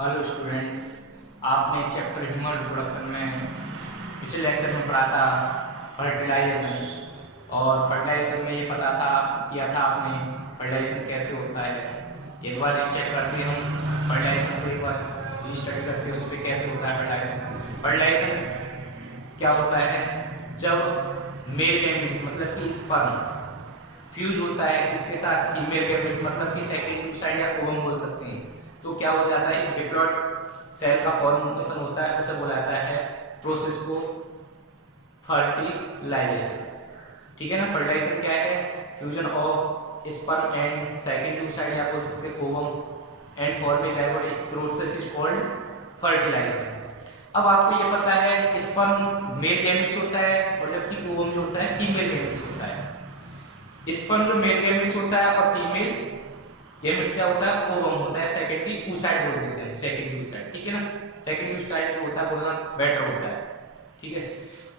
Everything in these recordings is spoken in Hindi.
हेलो स्टूडेंट, आपने चैप्टर ह्यूमन रिप्रोडक्शन में पिछले लेक्चर में पढ़ा था फर्टिलाइजेशन। और फर्टिलाइजेशन में ये पता था किया था आपने फर्टिलाइजेशन कैसे होता है। एक बार चेक करते हैं हम फर्टिलाइजेशन को, एक बार स्टडी करते हैं उस पर कैसे होता है फर्टिलाइजेशन। फर्टिलाइजेशन क्या होता है? जब मेल गैमेट्स मतलब कि स्पर्म फ्यूज होता है किसके साथ, फीमेल गैमेट्स मतलब कि सेकंड साइड या ओवम बोल सकते हैं, तो क्या हो जाता है डिप्लॉयड सेल का फॉर्मेशन होता है, उसे बोला जाता है प्रोसेस को फर्टिलाइजेशन। ठीक है ना। फर्टिलाइजेशन क्या है? Fusion of sperm and second side या बोल सकते हैं ovum and forming zygote process is called fertilisation. अब आपको ये पता है स्पर्म मेल गैमेट्स होता है और जबकि ओवम जो होता है फीमेल गैमेट्स होता है। स्पर्म जो मेल गैमेट्स होता है और फीमेल गैमेट्स क्या होता है? ओवम होता है। सेकेंडरी oocyte बोल देते हैं, सेकेंडरी oocyte। ठीक है ना। सेकेंडरी oocyte जो होता है बोलना बेटर होता है। ठीक है।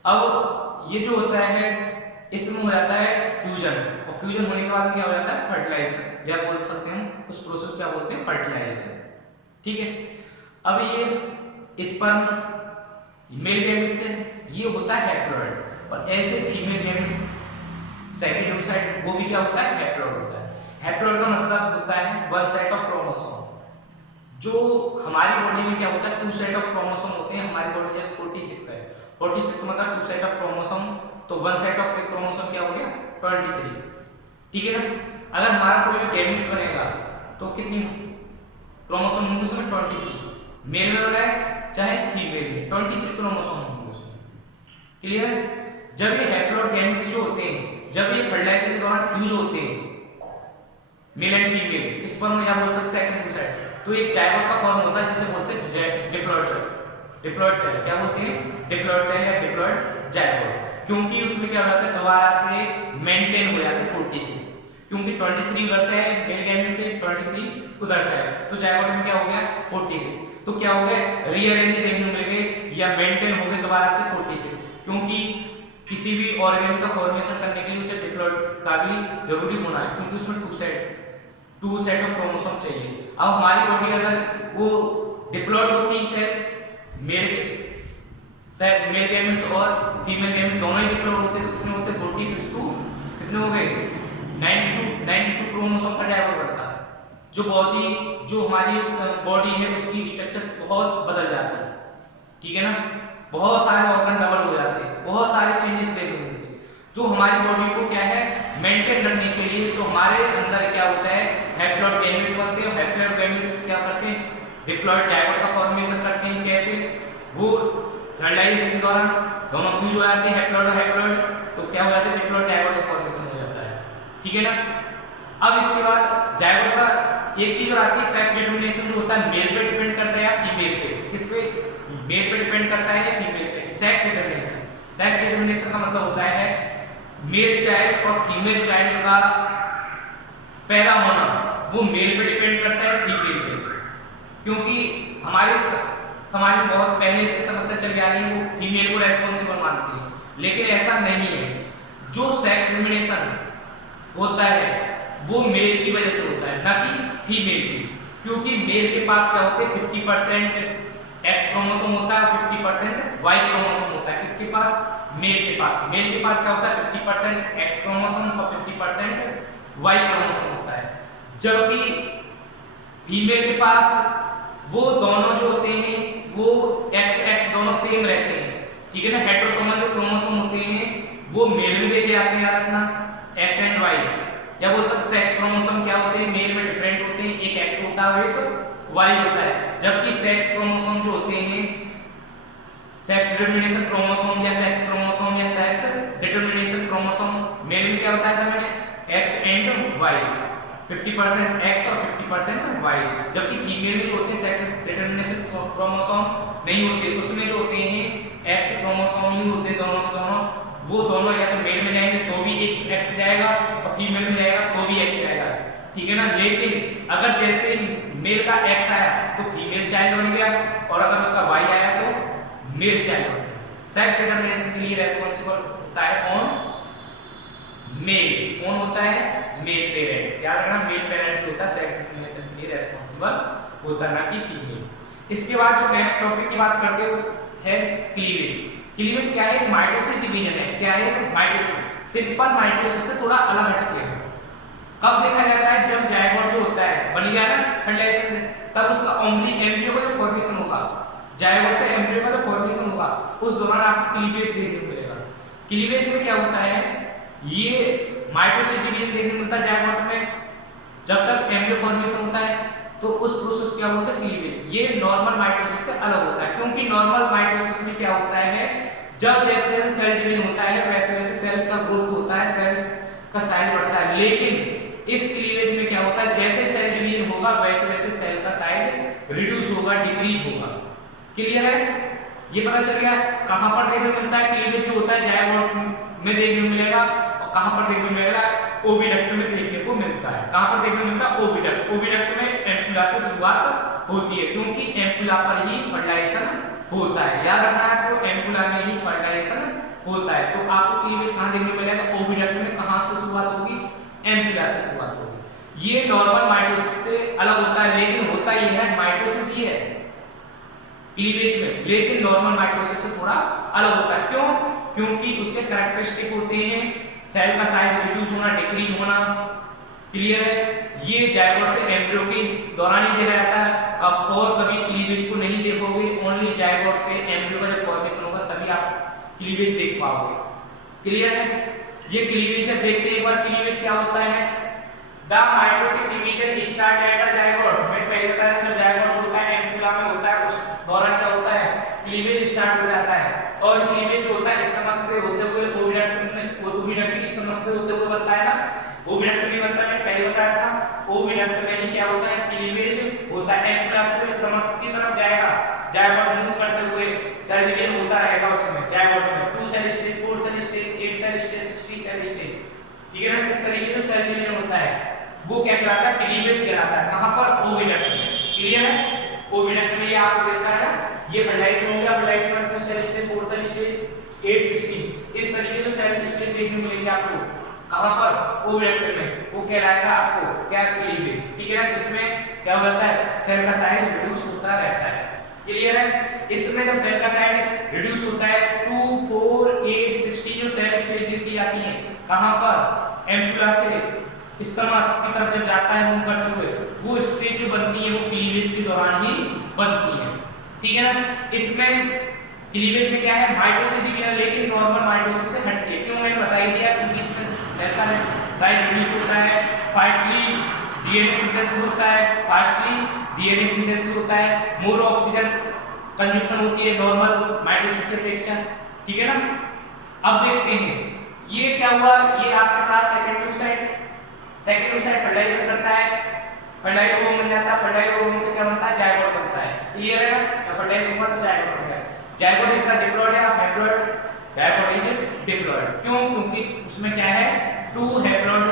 अब ये जो होता है इसमें हो जाता है फ्यूजन, और फ्यूजन होने के बाद क्या हो जाता है? फर्टिलाइजेशन, या बोल सकते हैं उस प्रोसेस को क्या बोलते हैं? फर्टिलाइजेशन। ठीक है। अब ये स्पर्म मेल गैमेट्स है, ये होता है हैप्लॉइड, और ऐसे फीमेल गैमेट्स सेकेंडरी oocyte वो भी क्या होता है? हैप्लॉइड होता है। हैप्लॉइड का मतलब होता है वन सेट ऑफ क्रोमोसोम। जो हमारी बॉडी में क्या होता है? टू सेट ऑफ क्रोमोसोम होते हैं। हमारी बॉडी जैसे 46 है, 46 मतलब टू सेट ऑफ क्रोमोसोम, तो वन सेट ऑफ क्रोमोसोम क्या हो गया? 23। ठीक है ना। अगर हमारा कोई गैमेट्स बनेगा तो कितनी क्रोमोसोम होंगे उसमें? 23। मेल में बना है चाहे फीमेल में, 23 क्रोमोसोम होंगे उसमें। क्लियर है। जब ये हैप्लॉइड गैमेट्स जो होते हैं, जब ये फर्टिलाइजेशन के दौरान फ्यूज होते हैं मेल एंड फीमेल स्पर्म या बोल सकते सेकंड oocyte, तो एक जाइगोट का फॉर्म होता है जिसे बोलते हैं डिप्लॉइड सेल। डिप्लॉइड सेल क्या बोलते हैं? डिप्लॉइड सेल या डिप्लॉइड जाइगोट। क्योंकि उसमें क्या हो जाता है? दोबारा से मेंटेन हो जाते हैं 46, क्योंकि 23 उधर से है मेल गैमेट से, 23 उधर से है, तो जाइगोट में क्या हो गया? 46। तो क्या हो गया? रीअरेंज देखने को मिल गए या मेंटेन हो गए दोबारा से 46, क्योंकि किसी भी ऑर्गेन का फॉर्मेशन करने के लिए उसे डिप्लॉइड का भी जरूरी होना है, क्योंकि उसमें टू सेट ऑफ क्रोमोसोम चाहिए। अब हमारी बॉडी अगर वो डिप्लॉइड होती है सेल मेल गैमेट्स और फीमेल गैमेट्स दोनों ही डिप्लॉइड होते हैं, तो कितने होते हैं? 46 टू कितने हो गए? 92 क्रोमोसोम का जाइगोट बनता है, जो बहुत ही जो हमारी बॉडी है उसकी स्ट्रक्चर बहुत बदल जाती है। ठीक है ना। बहुत सारे ऑर्गन डबल हो जाते हैं, बहुत सारे चेंजेस देखने को मिलते हैं। तो हमारी बॉडी को क्या है मेंटेन करने के लिए, तो हमारे अंदर क्या होता है? हैप्लॉइड गैमेट्स बनते हैं। हैप्लॉइड गैमेट्स क्या करते हैं? डिप्लॉइड जाइगोट का फॉर्मेशन करते हैं। कैसे? वो फर्टिलाइजेशन के दौरान दोनों फ्यूज हो जाते हैं, हैप्लॉइड और हैप्लॉइड, तो क्या हो जाता है? डिप्लॉइड जाइगोट का फॉर्मेशन हो जाता है। ठीक है ना। अब इसके बाद जाइगोट का एक चीज और आती है सेक्स डिटरमिनेशन, जो होता है मेल पे डिपेंड करता है या फीमेल पे। किस पे? मेल पे डिपेंड करता है या फीमेल पे। सेक्स डिटरमिनेशन, सेक्स डिटरमिनेशन का मतलब होता है मेल चाइल्ड और फीमेल चाइल्ड का पैदा होना वो मेल पे डिपेंड करता है फीमेल पे, क्योंकि हमारे समाज में बहुत पहले से समस्या चली आ रही है, वो फीमेल को रेस्पॉन्सिबल मानती है, लेकिन ऐसा नहीं है। जो सेक्स डिटरमिनेशन होता है वो मेल की वजह से होता है, ना कि फीमेल की, क्योंकि मेल के पास क्या होते हैं? 50% एक्स क्रोमोसोम होता है, 50% वाई क्रोमोसोम होता है। किसके पास? मेल के पास। मेल के पास क्या होता है? 50% एक्स क्रोमोसोम और 50% वाई क्रोमोसोम होता है, जबकि फीमेल के पास वो दोनों जो होते हैं वो एक्स एक्स दोनों सेम रहते हैं। ठीक है ना। हेटेरोसोमल जो क्रोमोसोम होते हैं वो मेल में देखे जाते हैं, याद रखना, एक्स एंड वाई, या बोल सकते सेक्स क्रोमोसोम क्या होते हैं? मेल में डिफरेंट होते हैं, एक एक्स होता है और एक वाई होता है, जबकि सेक्स क्रोमोसोम जो होते हैं सेक्स डिटरमिनेशन क्रोमोसोम या सेक्स क्रोमोसोम या सेक्स डिटरमिनेशन क्रोमोसोम मेल में क्या बताया था मैंने? एक्स एंड वाई, 50% एक्स और 50% वाई, जबकि फीमेल में जो होते हैं सेक्स डिटरमिनेशन क्रोमोसोम नहीं होते, उसमें जो होते हैं एक्स क्रोमोसोम ही होते हैं दोनों के दोनों। वो दोनों या तो मेल में जाएंगे तो भी एक एक्स जाएगा और फीमेल में जाएगा तो भी एक्स जाएगा। ठीक है ना। लेकिन अगर जैसे मेल का एक्स आया तो फीमेल चाइल्ड बन गया, और अगर उसका वाई आया तो मेल चाइल्ड बन गया। सेक्स डिटरमिनेशन के लिए रेस्पॉन्सिबल होता है कौन? मेल। कौन होता है? Male parents. याद रखना, मेल पेरेंट्स होता है सेक्स डिटरमिनेशन के लिए रेस्पॉन्सिबल होता है, ना कि फीमेल। इसके बाद जो नेक्स्ट टॉपिक की बात करते हो है क्लीवेज। क्लीवेज क्या है? एक माइटोसिस डिवीजन है। क्या है? माइटोसिस। सिंपल माइटोसिस से थोड़ा अलग हटके है। कब देखा जाता है? जब जायगोट जो होता है बन गया ना फर्टिलाइजेशन से, तब उसका एम्ब्रियो का जो फॉर्मेशन होगा, जायगोट से एम्ब्रियो का जो फॉर्मेशन होगा, उस दौरान आपको क्लीवेज देखने को मिलेगा। क्लीवेज में क्या होता है? ये माइटोसिस डिवीजन देखने को मिलता है जायगोट में। जब तक एम्ब्रियो फॉर्मेशन होता है तो उस प्रोसेस क्या बोलते हैं? क्लीवेज। ये नॉर्मल माइटोसिस से अलग होता है, क्योंकि नॉर्मल माइटोसिस में क्या होता है, जब जैसे जैसे सेल डिवीजन होता है वैसे वैसे सेल का ग्रोथ होता है, सेल का साइज बढ़ता है। लेकिन इस क्लीवेज में क्या होता है, जैसे सेल डिवीजन होगा वैसे वैसे सेल का साइज रिड्यूस होगा, डिक्रीज होगा। क्लियर है? ये पता चल गया। कहां पर देखने को मिलता है क्लीवेज जो होता है? जायगोट में देखने को मिलेगा। और कहां पर देखने को मिलेगा? ओविडक्ट में देखने को मिलता है। कहां पर देखने को मिलता है? ओविडक्ट। ओविडक्ट में एम्पुला से शुरुआत होती है, क्योंकि एम्पुला पर ही फर्टिलाइजेशन होता है। याद रखना है आपको, एम्पुला में ही फर्टिलाइजेशन होता है। तो आपको क्लीवेज कहां देखने को मिलेगा? ओविडक्ट में। कहां से शुरुआत होगी? एम्पुला से शुरुआत होगी। ये नॉर्मल माइटोसिस से अलग होता है, लेकिन होता ही है माइटोसिस ही है क्लीवेज में, लेकिन नॉर्मल माइटोसिस से थोड़ा अलग होता है। क्यों? क्योंकि उसके कैरेक्टरिस्टिक होते हैं सेल का साइज रिड्यूस होना, डिक्रीज होना। क्लियर है? ये जायगोट से एम्ब्रियो के दौरान ही देखा जाता है। कब और कभी क्लीवेज को नहीं देखोगे, ओनली जायगोट से एम्ब्रियो का जब फॉर्मेशन होगा तभी आप क्लीवेज देख पाओगे। क्लियर है? ये क्लीवेज है। देखते हैं एक बार क्लीवेज क्या होता है। The mitotic division start at a zygote. मैं पहले बताया जब जायगोट जो होता है एम्ब्रियो में होता है, उस दौरान क्या होता है? क्लीवेज स्टार्ट हो जाता है। और क्लीवेज जो होता है स्टमक से होते हुए ओविडक्ट में, ओविडक्ट की स्टमक से होते हुए बनता है ना, ओविडक्ट में बनता है। मैं पहले बताया था ओविडक्ट में ही क्या होता है? क्लीवेज होता है। एम्पुला से स्टमक की तरफ जाएगा, जायगोट मूव करते हुए सेल डिवीजन होता रहेगा उसमें जायगोट में। 2 cell stage, 4 cell stage, 8 cell stage, 60 cell stage. ठीक है ना? इस तरीके से सेल डिवीजन होता है, वो क्या कहलाता है? क्लीवेज कहलाता है। कहां पर? ओविडक्ट में। क्लियर है? ओविडक्ट में ये आपको देखना है, ये फर्टिलाइजेशन हो गया। फर्टिलाइजेशन में 2 सेल स्टेज, 4 सेल स्टेज, 8, 16 इस तरीके से सेल स्टेज देखने को मिलेंगे आपको। कहां पर? ओविडक्ट में। वो कहलाएगा आपको क्या? क्लीवेज। ठीक है ना? जिसमें क्या हो जाता है? सेल का साइज रिड्यूस होता रहता है। क्लियर है? इसमें जब सेल का साइज रिड्यूस होता है 2, 4, 8, 16 जो सेल स्टेज देखी जाती हैं, कहां पर? एम्पुला से स्टमक की तरफ जब जाता है मूव करते हुए, वो स्टेज जो बनती है वो क्लीवेज के दौरान ही बनती है। ठीक है ना? इसमें क्लीवेज में क्या है? माइटोसिस डिवीजन, लेकिन नॉर्मल माइटोसिस से हटके। क्यों? मैंने बता ही दिया, क्योंकि इसमें सेल का साइज रिड्यूस होता है, फास्टली डीएनए सिंथेसिस होता है, फास्टली डीएनए सिंथेसिस होता है, मोर ऑक्सीजन कंजम्पशन होती है नॉर्मल माइटोसिस की अपेक्षा। ठीक है ना? अब देखते हैं ये क्या हुआ। ये आपके पास secondary oocyte, secondary oocyte fertilization करता है, फर्टिलाइज ओवम बन जाता है। फर्टिलाइज ओवम से क्या बनता है? जायगोट बनता है। क्लियर है ना? जब फर्टिलाइज होगा तो जायगोट बनता है। जायगोट इज द डिप्लॉइड या हैप्लॉइड? Zygote is diploid. क्यों? क्योंकि उसमें क्या है? 2 हैप्लॉइड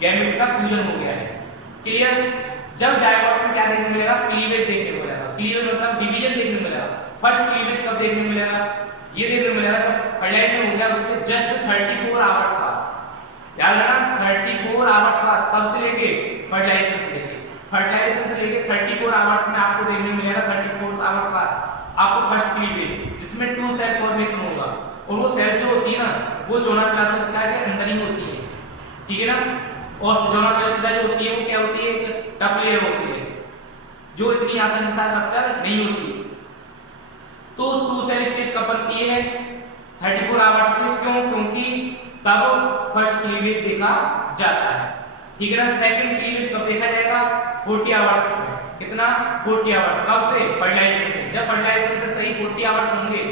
गैमेट्स का फ्यूजन हो गया है। क्लियर? जब जायगोट में क्या देखने को मिलेगा? क्लीवेज देखने को मिलेगा। क्लीवेज मतलब डिवीजन देखने को मिलेगा। फर्स्ट क्लीवेज कब देखने को मिलेगा? ये देखने को मिलेगा जब फर्टिलाइजेशन हो गया उसके जस्ट 34 आवर्स बाद। याद रखना 34 आवर्स बाद। कब से लेके? फर्टिलाइजेशन से लेके। फर्टिलाइजेशन से लेके 34 आवर्स में आपको देखने को मिलेगा, 34 आवर्स बाद आपको फर्स्ट क्लीवेज, जिसमें 2 सेल फॉर्मेशन होगा। और वो सेल जो होती है ना, वो जोना पेलोसिटा के अंदर ही होती है। ठीक है ना? और जोना पेलोसिटा जो होती है वो क्या होती है? एक टफ लेयर होती है जो इतनी आसानी के साथ रप्चर नहीं होती। तो 2 सेल स्टेज कब बनती है? 34 आवर्स में। क्यों? क्योंकि तब फर्स्ट क्लीवेज देखा जाता है। ठीक है ना? सेकंड क्लीवेज कब देखा जाएगा? 40 आवर्स में। कितना? 40 आवर्स। कब से? फर्टिलाइजेशन से। जब फर्टिलाइजेशन से सही 40 आवर्स होंगे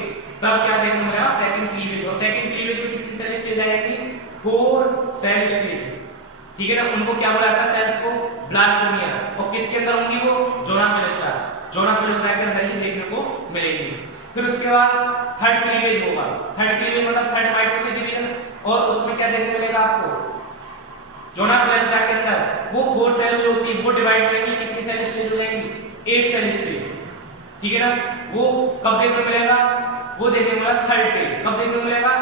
तब क्या देखने को मिलेगा? Second cleavage. और सेकंड क्लीवेज में कितनी सेल स्टेज आएगी? 4 सेल स्टेज। ठीक है ना? उनको क्या बोला जाता है? सेल्स को ब्लास्टोमिया। और किसके अंदर होंगी वो? जोना पेलोसिटा। जोना पेलोसिटा के अंदर ही देखने को मिलेंगी। फिर उसके बाद थर्ड क्लीवेज होगा। थर्ड क्लीवेज मतलब थर्ड माइटोसिस डिवीजन। और उसमें क्या देखने को मिलेगा आपको? जोना पेलोसिटा के अंदर वो 4 सेल जो होती है वो डिवाइड करेंगी, कितनी सेल स्टेज हो जाएंगी? 8 सेल स्टेज। ठीक है ना? वो कब देखने को मिलेगा? वो देखने को मिलेगा थर्ड डे। कब देखने को मिलेगा?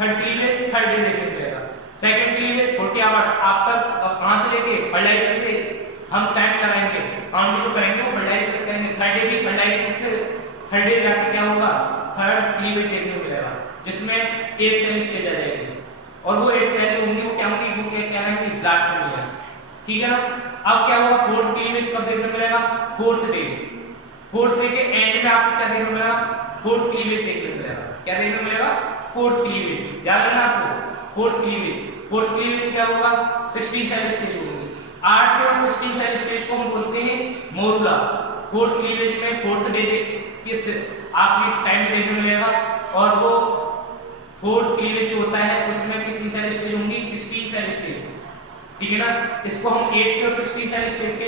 थर्ड क्लीवेज थर्ड डे देखने को मिलेगा। Second cleavage 40 hours after. कहां से लेके? फर्टिलाइजेशन से। हम टाइम लगाएंगे, काउंट जो करेंगे वो फर्टिलाइजेशन करेंगे थर्ड डे भी फर्टिलाइजेशन से थर्ड डे जाके क्या होगा, थर्ड क्लीवेज देखने को मिलेगा, जिसमें एक सेल स्टेज आ जाएगी और वो 8 सेल जो होंगी वो क्या होंगी, वो क्या रहेंगी, ब्लास्टोमिया। ठीक है ना। अब क्या होगा, फोर्थ क्लीवेज कब देखने को मिलेगा, फोर्थ डे के एंड में आपको क्या देखने को मिलेगा, फोर्थ क्लीवेज देखने को मिलेगा। क्या देखने को मिलेगा, फोर्थ क्लीवेज। याद रखना आपको, फोर्थ क्लीवेज क्या होगा, 16 सेल स्टेज होंगी। 8 से और 16 सेल स्टेज को हम बोलते हैं मोरुला। फोर्थ क्लीवेज में फोर्थ डे किस आखिरी टाइम में देखने को मिलेगा, और वो फोर्थ क्लीवेज जो होता है उसमें कितनी सेल स्टेज होंगी, 16 सेल स्टेज। ठीक है ना। इसको हम 8 से और 16 सेल स्टेज के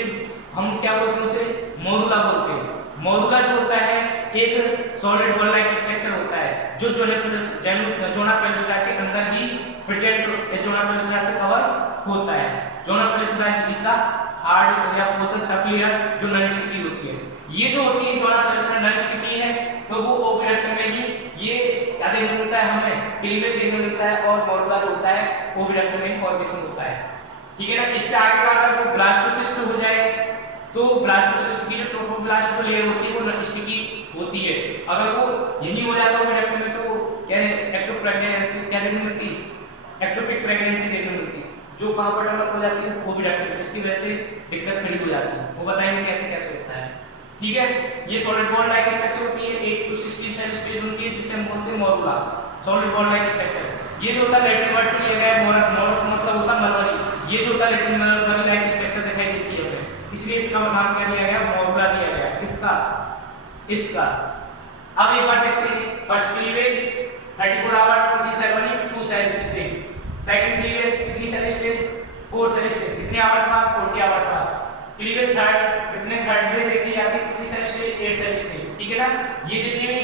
हम क्या बोलते हैं, उसे मोरुला बोलते हैं। मोरुला जो होता है एक सॉलिड बॉल लाइक स्ट्रक्चर होता है जो जोना पेलुसरा के अंदर ही प्रेजेंट, जोना पेलुसरा से कवर होता है। जोना पेलुसरा इज द हार्ड या बोलते हैं टफ लेयर जो नॉन स्टिकी होती है। ये जो होती है जोना पेलुसरा नॉन स्टिकी है, तो वो ओविडक्ट में ही ये क्या देखने को मिलता है, हमें क्लीवेज देखने को मिलता है, और मोरुला जो होता है ओविडक्ट में फॉर्मेशन होता है। ठीक है ना। इससे आगे अगर वो ब्लास्टोसिस्ट हो जाए तो ब्लास्टोसिस्ट की जो ट्रोफोब्लास्ट जो लेयर होती है वो नॉन स्टिकी होती है। अगर वो यही हो जाता है ओविडक्ट में तो क्या है, एक्टो प्रेगनेंसी क्या देखने को मिलती है, एक्टोपिक प्रेगनेंसी देखने को मिलती है, जो कहां पर डेवलप हो जाती है, ओविडक्ट में, जिसकी वजह से दिक्कत खड़ी हो जाती है। वो बताएंगे कैसे कैसे होता है। ठीक है। ये सॉलिड बॉल लाइक स्ट्रक्चर होती है, 8 to 16 सेल स्टेज होती है, जिसे हम बोलते हैं morula, solid ball like structure. ये जो होता है लैटिन वर्ड से लिया गया है, मोरस, मोरस मतलब होता है मलबरी। ये जो होता है लैटिन मलबरी लाइक स्ट्रक्चर दिखाई देती है हमें, इसलिए इसका नाम क्या दिया गया, मोरुला दिया गया। किसका, इसका। अब एक बार देखते हैं, first cleavage 34 hours 47 2 cell stage. Second cleavage कितनी सेल स्टेज, 4 सेल स्टेज। कितने आवर्स बाद, 40 आवर्स बाद। क्लीवेज थर्ड कितने थर्ड डे देखी जाती है, कितनी सेल स्टेज, 8 सेल स्टेज। ठीक है ना। ये जितने भी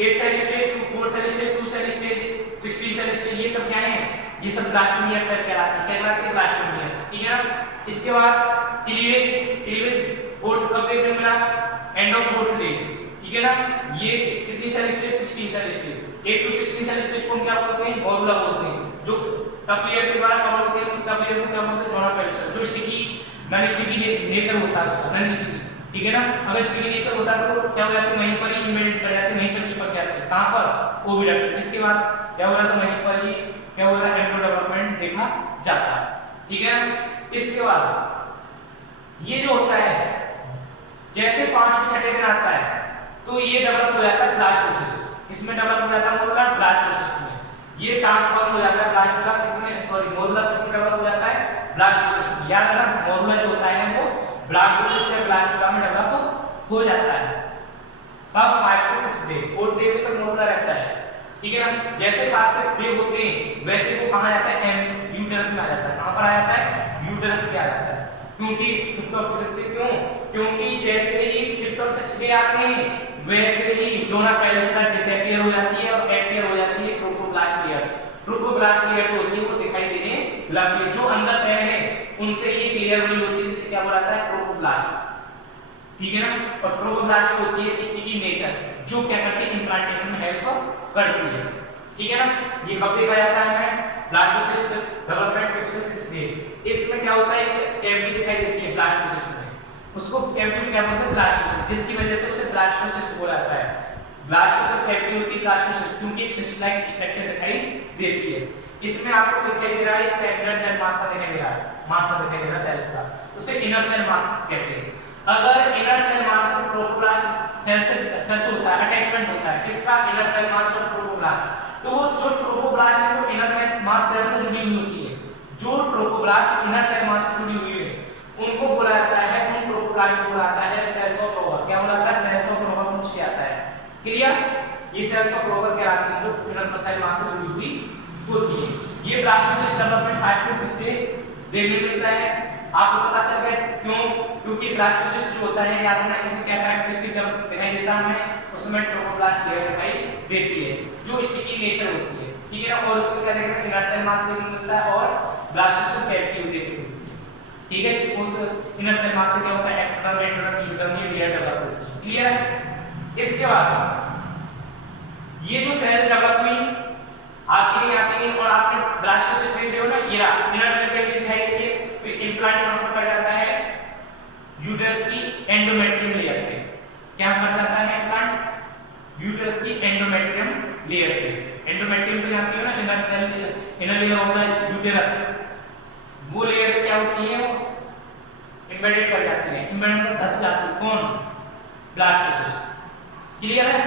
8 cell stage, 4 cell stage, 2 cell stage, 16 cell stage, ये सब क्या है, ये सब ब्लास्टोमियर सेल कहलाते हैं ब्लास्टोमियर। ठीक है ना। इसके बाद क्लीवेज फोर्थ कब देखने को मिला, एंड ऑफ फोर्थ डे। ठीक है ना। ये कितनी cell stage, 16 cell stage. 8 to 16 cell stage को हम क्या बोलते हैं, मोरुला बोलते हैं, जो टफ लेयर के द्वारा कवर होते हैं। उस टफ लेयर को क्या बोलते हैं, जोना पेलुसरा, जो स्टिकी नॉन स्टिकी नेचर होता है उसका, नॉन स्टिकी। ठीक है ना। अगर स्टिकी नेचर होता है तो क्या हो जाता है, वहीं पर ही इम्बेडेड कर जाते हैं, वहीं पर चिपक जाते हैं। कहां पर, ओविडक्ट। जिसके बाद क्या हो रहा था, वहीं पर ही क्या हो रहा है, एम्ब्रियो डेवलपमेंट देखा जाता है। ठीक है ना। इसके बाद ये जो होता है, जैसे 5वें 6वें दिन आता है तो ये डेवलप हो जाता है ब्लास्टोसिस्ट। इसमें डेवलप हो जाता है मोरुला, ब्लास्टोसिस्ट में ये ट्रांसफॉर्म हो जाता है ब्लास्टोला, इसमें सॉरी मोरुला किसमें डेवलप हो जाता है, ब्लास्टोसिस्ट में। याद रखना, मोरुला जो होता है वो ब्लास्टोसिस्ट में, ब्लास्टोला में डेवलप हो जाता है। कब, 5 से 6 डे, 4 डे तक मोरुला रहता है। ठीक है ना। जैसे 5 से 6 डे होते हैं वैसे वो कहां जाता है, यूटेरस में आ जाता है। कहां पर आ जाता है, यूटेरस में आ जाता है। क्योंकि 5th और 6th से क्योंकि जैसे ही 5th और 6th डे आते हैं वैसे ही जोना पेलुसरा डिसअपीयर हो जाती है और अपीयर हो जाती है ट्रोपोब्लास्ट लेयर। ट्रोपोब्लास्ट लेयर जो होती है वो दिखाई देने लगती है। जो अंदर सेल है उनसे ये लेयर बनी होती है, जिससे क्या बोलाता है, ट्रोपोब्लास्ट। ठीक है ना। और ट्रोपोब्लास्ट होती है स्टिकी नेचर, जो क्या करती है, इम्प्लांटेशन में हेल्प करती है। ठीक है ना। ये कब देखा जाता है हमें, ब्लास्टोसिस्ट डेवलपमेंट 5 से 6 डे। इसमें क्या होता है, एक कैविटी दिखाई देती है ब्लास्टोसिस्ट में, उसको कैविटी क्या बोलते हैं, ब्लास्टोसिस्ट, जिसकी वजह से उसे ब्लास्टोसिस्ट बोला जाता है। ब्लास्टोसिस्ट कैविटी होती है ब्लास्टोसिस्ट, क्योंकि एक सिस्ट लाइक स्ट्रक्चर दिखाई देती है। इसमें आपको दिखाई दे रहा है एक सेंट्रल सेल मास दिखाई दे रहा है, मास दिखाई दे रहा है सेल्स का, उसे इनर सेल मास कहते हैं। अगर inner cell mass trophoblast cell से टच होता है, अटैचमेंट होता है, किसका, इनर सेल मास और ट्रोपोब्लास्ट, तो वो जो ट्रोपोब्लास्ट है वो इनर मास सेल से जुड़ी हुई होती है। जो ट्रोपोब्लास्ट इनर सेल मास से जुड़ी हुई है उनको बोला जाता है, उन ट्रोपोब्लास्ट को बोला जाता है सेल्स ऑफ रोवर। क्या बोला जाता है, सेल्स ऑफ रोवर पूछ के आता है। क्लियर। ये सेल्स ऑफ रोवर कहलाती है, जो इनर सेल मास से जुड़ी हुई होती है। ये ब्लास्टोसिस्ट डेवलपमेंट 5 से 6 डे देखने मिलता है। आपको पता चल गया क्यों, क्योंकि ब्लास्टोसिस्ट जो होता है, याद रखना इसमें क्या कैरेक्टरिस्टिक दिखाई देता है हमें, उसमें ट्रोपोब्लास्ट लेयर दिखाई देती है जो स्टिकी नेचर होती है। ठीक है ना। और उसको क्या देखते हैं, इनर सेल मास देखने मिलता है और ब्लास्टोसिस्ट कैविटी देखने मिलती है। ठीक है। उस इनर सेल मास से क्या होता है, एक्टोडर्म, एंडोडर्म, यूडर्म लेयर डेवलप होती है। क्लियर है। इसके बाद ये जो सेल डेवलप हुई आती नहीं और आपने ब्लास्टोसिस्ट देख रहे हो ना, ये रहा इनर सेल कैविटी दिखाई दे रही है, फिर इम्प्लांट डेवलप कर जाता है यूट्रस की एंडोमेट्रियम लेयर पे। एंडोमेट्रियम लेयर पे। एंडोमेट्रियम तो जानती हो ना, inner cell, inner layer of the uterus, वो लेयर क्या होती है, वो एम्बेडेड कर जाती है, एम्बेडेड मतलब धस जाती है। कौन? ब्लास्टोसिस्ट। क्लियर है?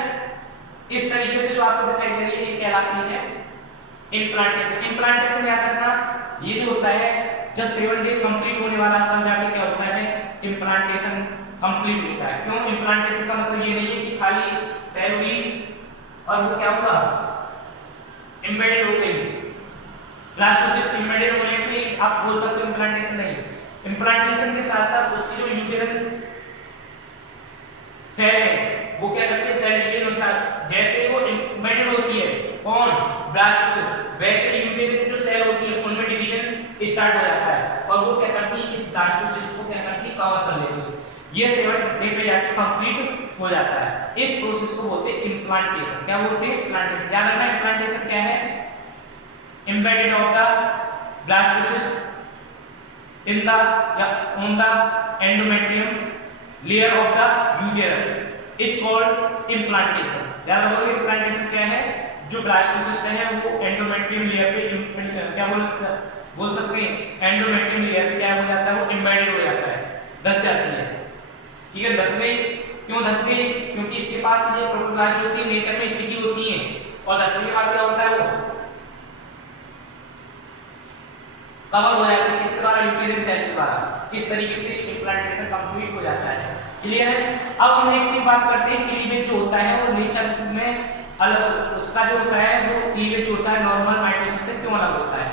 इस तरीके से जो आपको दिखाई दे रही है ये कहलाती है इम्प्लांटेशन। इम्प्लांटेशन याद रखना, ये जो होता है जब 7 डे कंप्लीट होने वाला है तब जाके क्या होता है, इम्प्लांटेशन कंप्लीट होता है। क्यों? इम्प्लांटेशन का मतलब ये नहीं है कि खाली सेल हुई और वो क्या हुआ, एम्बेडेड हो गई। ब्लास्टोसिस्ट एम्बेडेड होने से आप बोल सकते हो इम्प्लांटेशन नहीं। इम्प्लांटेशन के साथ साथ उसकी जो यूटेरस सेल है वो क्या करती है, सेल डिवीजन स्टार्ट, जैसे वो एम्बेडेड होती है कौन, ब्लास्टोसिस्ट, वैसे यूटेरस जो सेल होती है उनमें डिवीजन स्टार्ट हो जाता है और वो क्या करती है, इस ब्लास्टोसिस्ट को क्या करती है, कवर कर लेती है। ये 7 डे पे जाके कंप्लीट हो जाता है। इस प्रोसेस को बोलते हैं इम्प्लांटेशन। क्या बोलते हैं? इम्प्लांटेशन। याद रखना इम्प्लांटेशन क्या है, embedded of the blastocyst in the या on the endometrium layer of the uterus is called implantation. याद रखोगे इम्प्लांटेशन क्या है, जो ब्लास्टोसिस्ट है वो एंडोमेट्रियम लेयर पे क्या बोल सकते हैं, एंडोमेट्रियम लेयर पे क्या हो जाता है, वो एम्बेडेड हो जाता है, धस जाती है। ठीक है, धस गई। क्यों धस गई? क्योंकि इसके पास ये प्रोटोप्लास्ट होती है, नेचर में स्टिकी होती है, और धसने के बाद क्या होता है, वो कवर हो जाती है किसके द्वारा, यूटेरिन सेल के द्वारा। इस तरीके से इम्प्लांटेशन कंप्लीट हो जाता है। क्लियर है? अब हम एक चीज बात करते हैं, क्लीवेज जो होता है वो नेचर में अलग, उसका जो होता है वो क्लीवेज जो होता है नॉर्मल माइटोसिस से क्यों अलग होता है।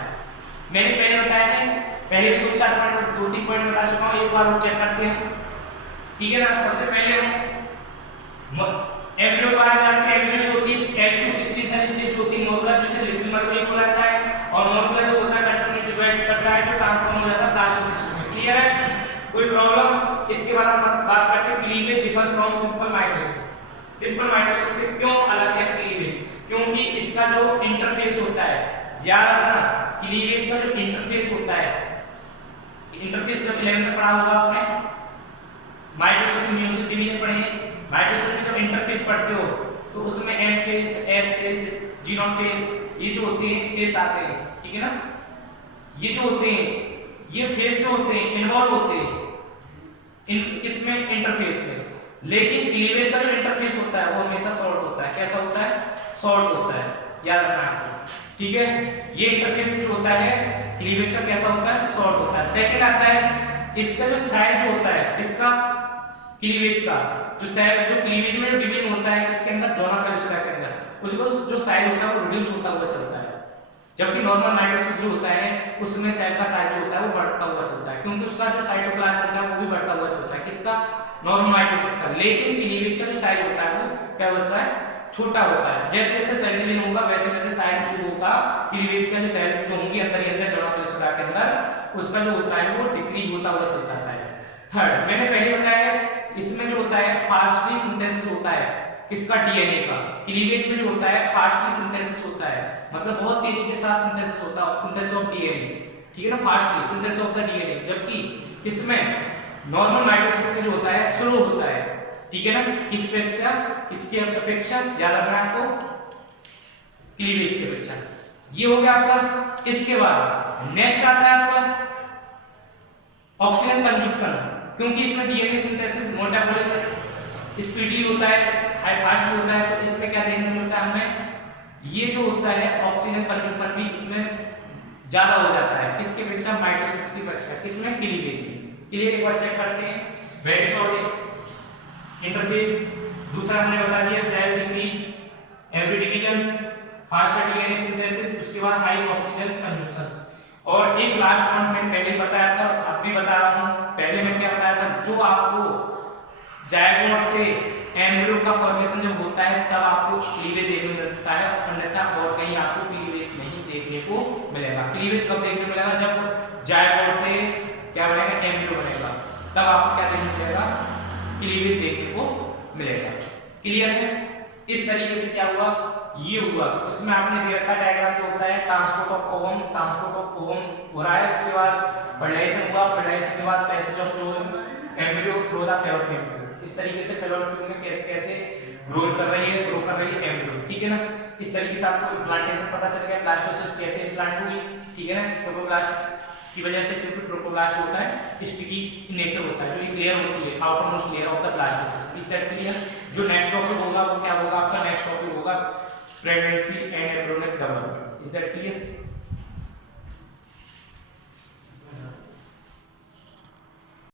मैंने पहले बताया है, पहले भी 2-3 पॉइंट बता चुका हूं, एक बार और चेक करते हैं। ठीक है ना? सबसे पहले हम एम्ब्रियो के बारे में जानते हैं। एम्ब्रियो जो 8 to 16 सेल स्टेज होती है, मॉर्गुला जिसे लिटिल मर्कुरी बोला जाता है, और मॉर्गुला जो होता है कंटिन्यू डिवाइड करता है, जो ट्रांसफॉर्म हो जाता है ब्लास्टोसिस्ट में। क्लियर है? कोई प्रॉब्लम? इसके बाद हम बात करते हैं cleavage differ from simple mitosis. Simple mitosis से क्यों अलग है क्लीवेज? क्योंकि इसका जो इंटरफेस होता है, याद रखना क्लीवेज का जो इंटरफेस होता है, इंटरफेस जब 11th में पढ़ा होगा आपने, माइटोसिस में म्यूसिक डिवीजन पढ़े हैं। माइटोसिस में जब इंटरफेस पढ़ते हो तो उसमें M phase, S phase, G naught phase, ये जो होते हैं फेस आते हैं। ठीक है ना? ये जो होते हैं, ये फेस जो होते हैं इन्वॉल्व होते हैं इन किसमें, इंटरफेस में। लेकिन क्लीवेज का जो इंटरफेस होता है वो हमेशा शॉर्ट होता है। कैसा होता है? शॉर्ट होता है, याद रखना आपको। ठीक है, ये इंटरफेस जो होता है क्लीवेज का कैसा होता है? शॉर्ट होता है। सेकंड आता है इसका जो साइड जो होता है, इसका क्लीवेज का जो साइड, जो क्लीवेज में जो डिवीजन होता है इसके अंदर, जोनल कैल्कुला के अंदर, उसको जो साइज होता है वो रिड्यूस होता हुआ चलता है। जबकि नॉर्मल माइटोसिस जो होता है उसमें सेल का साइज जो होता है वो बढ़ता हुआ चलता है, क्योंकि उसका जो साइटोप्लाज्म होता है वो भी बढ़ता हुआ चलता है। किसका? नॉर्मल माइटोसिस का। लेकिन क्लीवेज का जो साइज होता है वो क्या होता है? छोटा होता है। जैसे जैसे सेल डिवीजन होगा वैसे वैसे साइज शुरू होगा, क्लीवेज का जो सेल जो होंगी अंदर ही अंदर जोनल कैल्कुला के अंदर, उसका जो होता है वो डिक्रीज होता हुआ चलता है साइज। थर्ड, मैंने पहले बताया इसमें जो होता है फास्टली सिंथेसिस होता है, किसका? डीएनए का। क्लीवेज में जो होता है फास्टली सिंथेसिस होता है, मतलब बहुत तेजी के साथ सिंथेसिस होता है, सिंथेसिस ऑफ डीएनए। ठीक है ना? Fastly synthesis of the DNA. जबकि किसमें? नॉर्मल माइटोसिस में जो होता है स्लो होता है। ठीक है ना? किस अपेक्षा? किसकी अपेक्षा? याद रखना आपको, क्लीवेज की अपेक्षा। ये हो गया आपका। इसके बाद नेक्स्ट आता है आपका ऑक्सीजन कंजम्पशन, क्योंकि इसमें डीएनए सिंथेसिस मेटाबॉलिक स्पीडली होता है, हाई फास्ट होता है, तो इसमें क्या देखने को मिलता है हमें, ये जो होता है ऑक्सीजन कंजम्पशन भी इसमें ज्यादा हो जाता है। किसकी अपेक्षा? माइटोसिस की अपेक्षा। किसमें? क्लीवेज में। क्लियर? एक बार चेक करते हैं। Very short interphase. दूसरा हमने बता दिया cell decrease, every division, fast DNA synthesis, उसके बाद हाई ऑक्सीजन कंजम्पशन। और एक लास्ट पॉइंट मैंने पहले बताया था, अब भी बता रहा हूं। पहले मैं क्या बताया था, जो आपको जायगोट से एम्ब्रियो का फॉर्मेशन जब होता है तब आपको क्लीवेज देखने को मिलता है, अन्यथा और कहीं आपको क्लीवेज नहीं देखने को मिलेगा। क्लीवेज कब देखने को मिलेगा? जब जायगोट से क्या बनेगा? एम्ब्रियो बनेगा, तब आपको क्या देखने को मिलेगा? क्लीवेज देखने को मिलेगा। क्लियर है? इस तरीके से क्या हुआ? ये हुआ। इसमें आपने देखा डायग्राम जो होता है transport of ovum, transport of ovum हो रहा है, उसके बाद फर्टिलाइजेशन हुआ, फर्टिलाइजेशन के बाद passage of phloem embryo through the fallopian tube. इस तरीके से फैलोपियन ट्यूब में कैसे कैसे ग्रो कर रही है एम्ब्रियो। ठीक है ना। इस तरीके से आपको इम्प्लांटेशन पता चल गया, ब्लास्टोसिस कैसे इम्प्लांट हुई, ठीक है ना। ट्रोपोब्लास्ट की वजह से, क्योंकि ट्रोपोब्लास्ट होता है स्टिकी नेचर होता है, जो एक लेयर होती है outer most layer of the blastocyst. इस दैट क्लियर। जो नेक्स्ट टॉपिक होगा वो क्या होगा आपका, नेक्स्ट टॉपिक होगा pregnancy and embryonic development. Is that clear.